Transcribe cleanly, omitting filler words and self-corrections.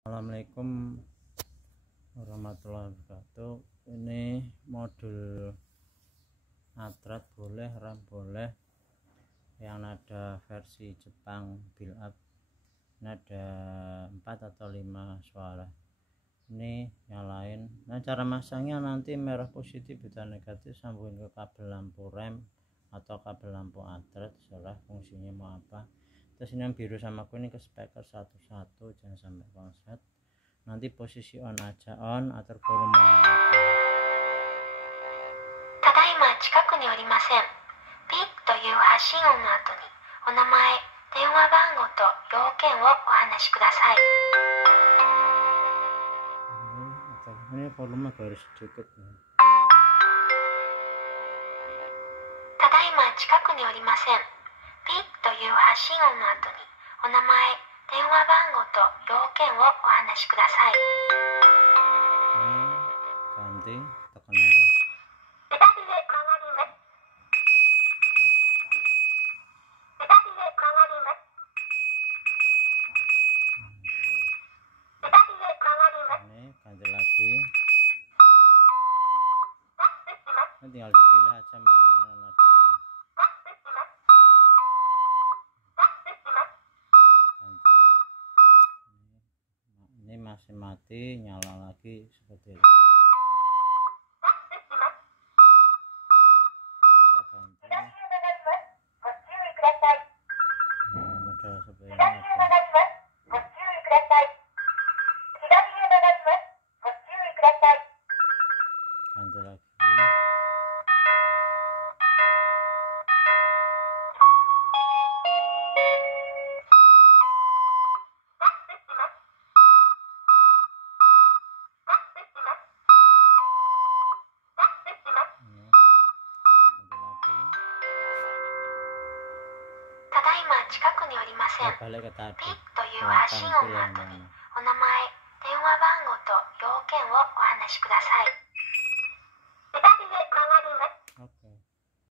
Assalamualaikum warahmatullahi wabarakatuh. Ini modul atret boleh, RAM boleh, yang ada versi Jepang build up. Ini ada 4 atau 5 suara. Ini yang lain. Nah, cara masangnya nanti merah positif hitam negatif sambungin ke kabel lampu rem atau kabel lampu atret, serah fungsinya mau apa. Terus ini yang biru sama kuning ke speaker satu-satu, jangan sampai konslet. Nanti posisi on aja, on, atur volume aja. ただいま近くにおりません。ピッという発信音の後にお名前、電話番号と要件をお話しください。 Ini volume garis sedikit ya. ただいま近くにおりません。ピッという発信音の後にお名前、電話番号と要件をお話しください。 Ganti tekan aja. ペダルで曲がります。ペダルで曲がります。ペダルで曲がります。 Ini ganti lagi. タップします。 Ini tinggal dipilih aja mau yang mana nadanya. タップします。タップします。 Ganti. Ini masih mati, nyala lagi seperti itu. タップします。 Kita ganti. 左へ曲がります。ご注意ください。 Model seperti 左 ini へ曲 aja. がります。ご注意ください。左へ曲がります。ご注意ください。 Ganti lagi. Ya, balik ke tadi. ピッという Silakan 発信音 pilih の yang 後に mana. お名前、電話番号と要件をお話しください。左へ曲がります。